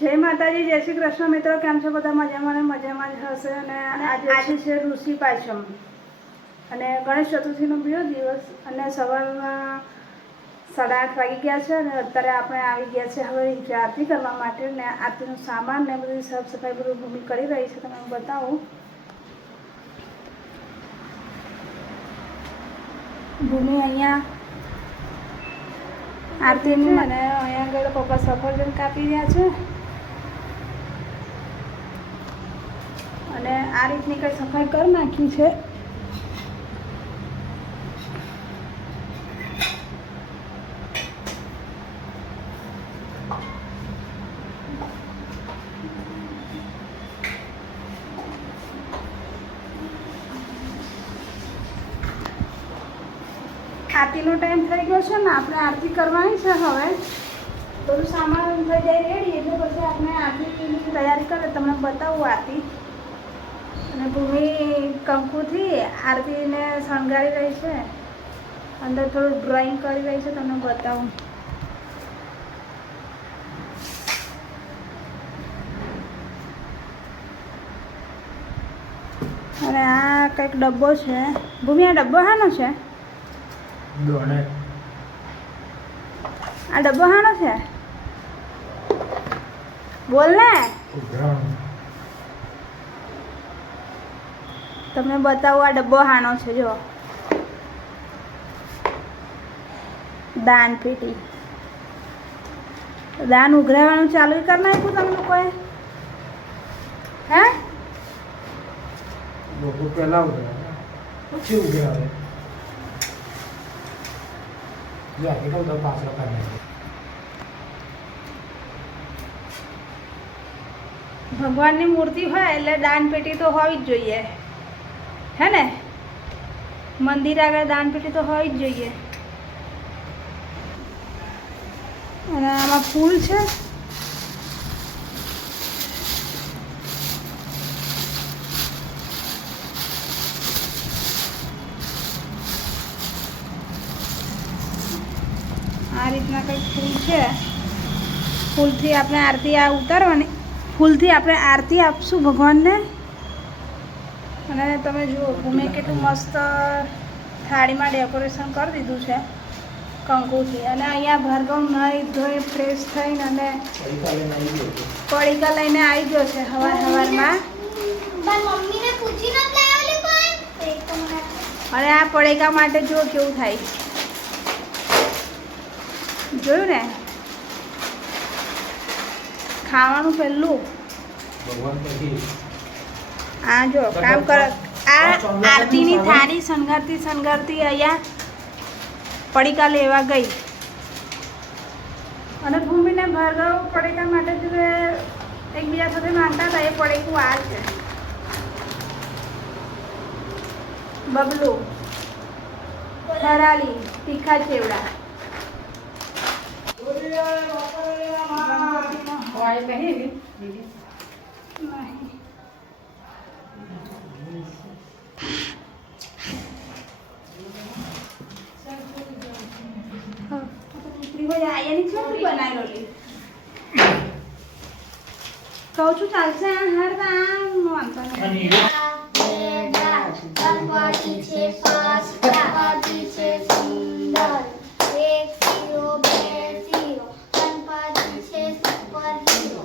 જય માતાજી જય શ્રી કૃષ્ણ મિત્રો કેમ છો બધા? મજામાં ને મજામાં જ હશે? અને આજે છે ઋષિ પાછમ અને ગણેશ ચતુર્થીનો બીજો દિવસ. અને સવારમાં સાડા આઠ વાગી ગયા છે અને અત્યારે આપણે આવી ગયા છે હવે આરતી કરવા માટે. ને આરતીનો સામાન ને બધી સાફ સફાઈ બધું ભૂમિ કરી રહી છે તમે બતાવું. ભૂમિ અહીંયા આરતીનું અને અહીંયા આગળ પપ્પા સફરજન કાપી રહ્યા છે. અને આ રીતની કંઈ સફાઈ કરી નાખી છે. આરતીનો ટાઈમ થઈ ગયો છે ને, આપણે આરતી કરવાની છે હવે. બધું સામાન થઈ જાય રેડી એટલે પછી આપણે આરતીની તૈયારી કરે તમને બતાવું આરતી. અને ભૂમિ કંકુથી આરતીને શણગારી રહી છે. અંદર થોડું ડ્રોઈંગ કરી રહી છે તમને બતાવું. અને આ કંઈક ડબ્બો છે. ભૂમિ આ ડબ્બો હાનો છે? આ ડબ્બો હાનો છે? બોલ ને. તમને બતાવું આ ડબ્બો હાણો છે જો દાન પેટી. દાન ઉઘરાવાનું ચાલુ કરી નાખ્યું તમે લોકોએ? હે? લોકો પહેલા ઉઘરાવે. પછી ઉઘરાવે. જો આગળ તો પાછળ કરી ભગવાનની મૂર્તિ હોય એટલે દાન પેટી તો હોવી જ જોઈએ. હે ને? મંદિર આગળ દાનપેટી તો હોય જ જોઈએ. અને આમાં ફૂલ છે. આ રીતના કંઈક ફૂલ છે. ફૂલથી આપણે આરતી આ ઉતારવાની. ફૂલથી આપણે આરતી આપશું ભગવાનને. અને તમે જુઓ ભૂમે કેટલું મસ્ત થાળીમાં ડેકોરેશન કરી દીધું છે કંકુથી. અને અહીંયા ભાર્ગવ નાહી ધોઈ ફ્રેશ થઈને અને. પડીકા લઈને આવી ગયો છે હવાર હવારમાં. મારી મમ્મીને પૂછી ન લાવેલી કોઈ? એક તો મને અને આ પડીકા માટે જુઓ કેવું થાય. જોયું ને? ખાવાનું પહેલું. ભગવાન પછી. આ જો કામ કર. આ આરતીની થાળી શણગારતી શણગારતી અહીંયા પડીકા લેવા ગઈ. અને ભૂમિને ભાર્ગવ પડીકા માટે જે એકબીજા સાથે માંગતા હતા એ પડીકું આ છે. બબલું હરાલી તીખા ચેવડા. નહીં હા, તો તો પુતરી હોય આ એની છોકરી બનાવી લોલી કહું છું ચાલશે આ હાર તો આમ વાંધો નહીં. ગણપતિ છે ગણપતિ છે સુંદર. એક ઝીરો બે ઝીરો ગણપતિ છે સુપર હીરો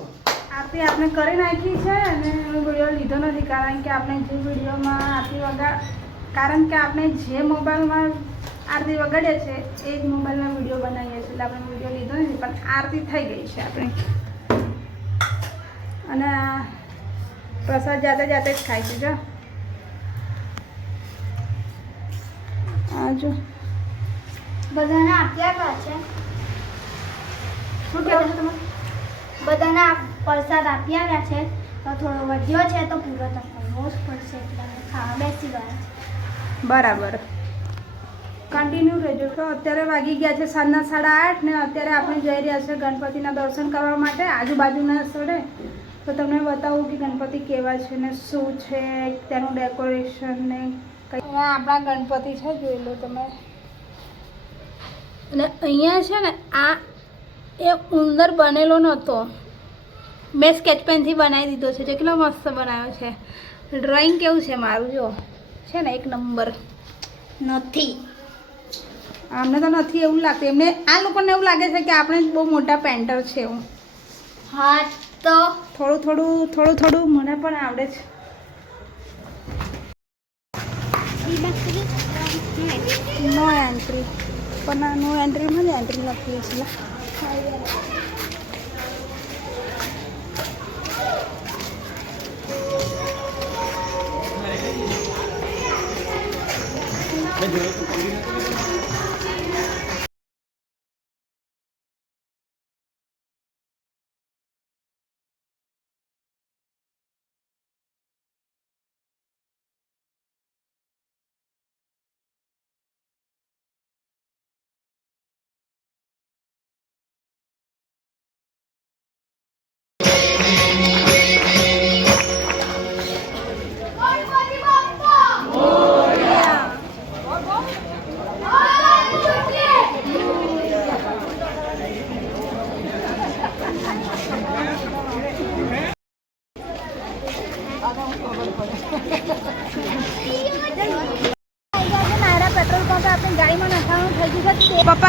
આપણે કરી નાખી છે અને વીડિયો લીધો નથી કારણ કે આપણે જે વિડીયોમાં આરતી વગાડ કારણ કે આપણે જે મોબાઈલમાં આરતી વગાડીએ છે એ જ મોબાઈલમાં વીડિયો બનાવીએ છીએ. એટલે આપણે વીડિયો લીધો નથી પણ આરતી થઈ ગઈ છે આપણે અને આ પ્રસાદ જાતે જાતે જ ખાય છે જો આ જો. બધાને આપ્યા ગયા છે? શું કહેવું છે તમે? બધાને પ્રસાદ આપ્યા ગયા છે? તો થોડો વધ્યો છે તો પૂરો તો કરવો જ પડશે એટલે ખાવા બેસી ગયા છે. બરાબર. કન્ટિન્યુ રહેજો તો અત્યારે વાગી ગયા છે સાંજના સાડા આઠ ને અત્યારે આપણે જઈ રહ્યા છે ગણપતિના દર્શન કરવા માટે આજુબાજુના સ્થળે. તો તમને બતાવું કે ગણપતિ કેવા છે ને શું છે તેનું ડેકોરેશન ને કંઈ અહીંયા આપણા ગણપતિ છે જોઈ લો તમે. અને અહીંયા છે ને આ એ ઉંદર બનેલો નહોતો. મેં સ્કેચ પેનથી બનાવી દીધો છે જે કેટલો મસ્ત બનાવ્યો છે. ડ્રોઈંગ કેવું છે મારું જો. છે ને એક નંબર. નથી. આમને તો નથી એવું લાગતું. એમને આ લોકોને એવું લાગે છે કે આપણે જ બહુ મોટા પેન્ટર છે એવું. હા તો થોડું થોડું થોડું થોડું મને પણ આવડે છે નો એન્ટ્રી પણ આ નો એન્ટ્રીમાં જ એન્ટ્રી લખેલી છે લા. પેટ્રોલ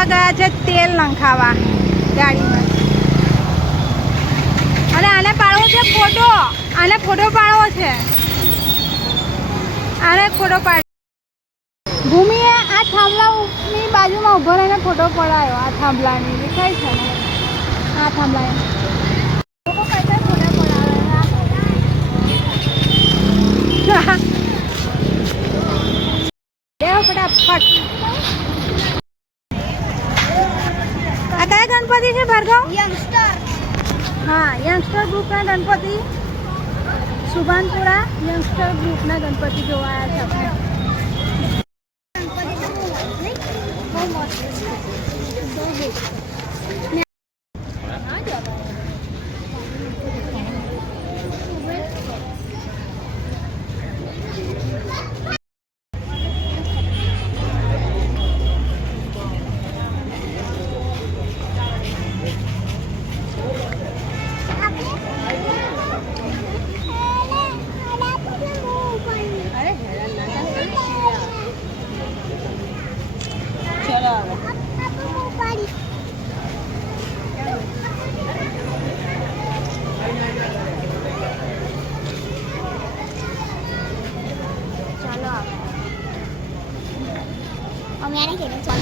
છે ગયા છે, તેલ નખાવા ગાડીમાં. અને આને પાડવો છે ફોટો, આને ફોટો પાડવો છે. આને ફોટો પાડ. ભૂમિએ આ થાંભલાની બાજુમાં ઊભો રહીને ફોટો પડાયો, આ થાંભલાની, દેખાય છે ને? આ થાંભલા લોકો કઈ કઈ ફોટા પડાવે દેવો ફટાફટ આ કયા ગણપતિ છે ભાર્ગવ યંગસ્ટર. હા યંગસ્ટર ગ્રુપના ગણપતિ. સુભાનપુરા યંગસ્ટર ગ્રુપના ગણપતિ જોવા આવ્યા છે આપણે. Manny Cadence.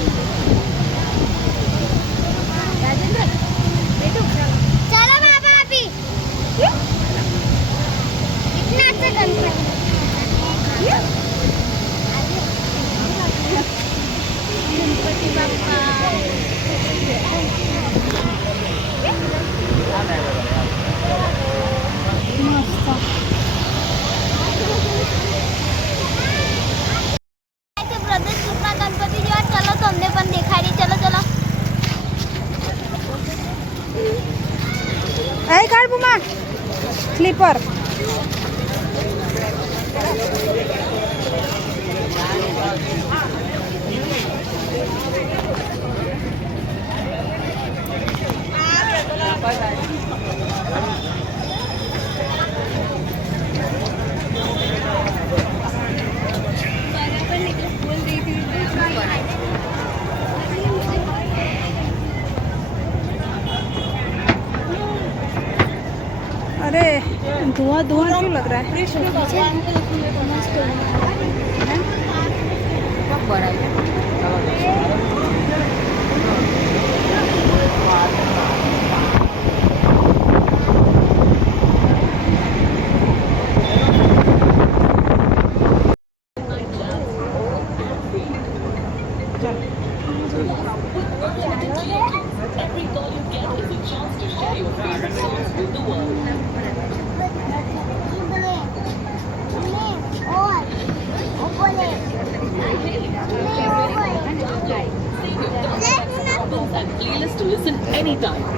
अरे धुआं धुआं क्यों लग रहा है and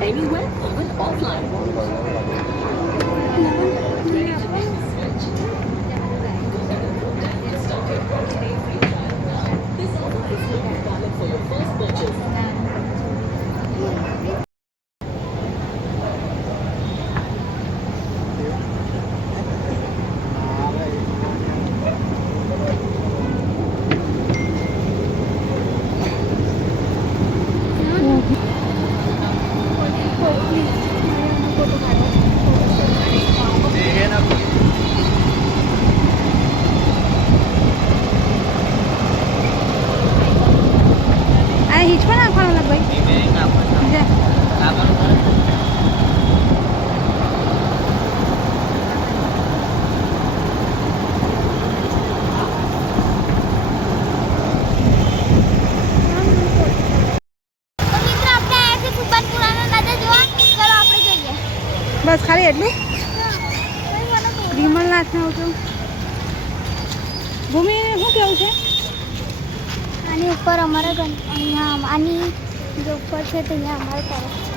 anywhere, even offline. This offer is not valid for your first purchase. આની ઉપર અમારા આની જે ઉપર છે તે અહીંયા અમારે કરે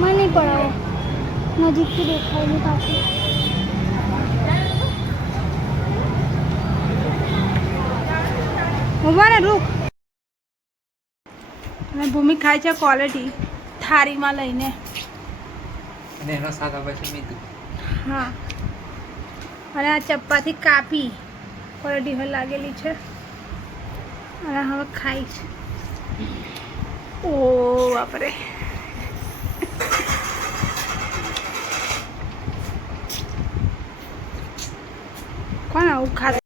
મને પડાવો નજીકથી દેખાય નહીં પાછું ઊભા ને રૂક. અને ભૂમિ ખાય છે ક્વોલિટી થાળીમાં લઈને. અને એના આપે છે મીઠું હા. અને આ ચપ્પાથી કાપી. ક્વોલિટી હવે લાગેલી છે. અને હવે ખાઈ છે ઓ બાપરે કોણ આવું ખાતું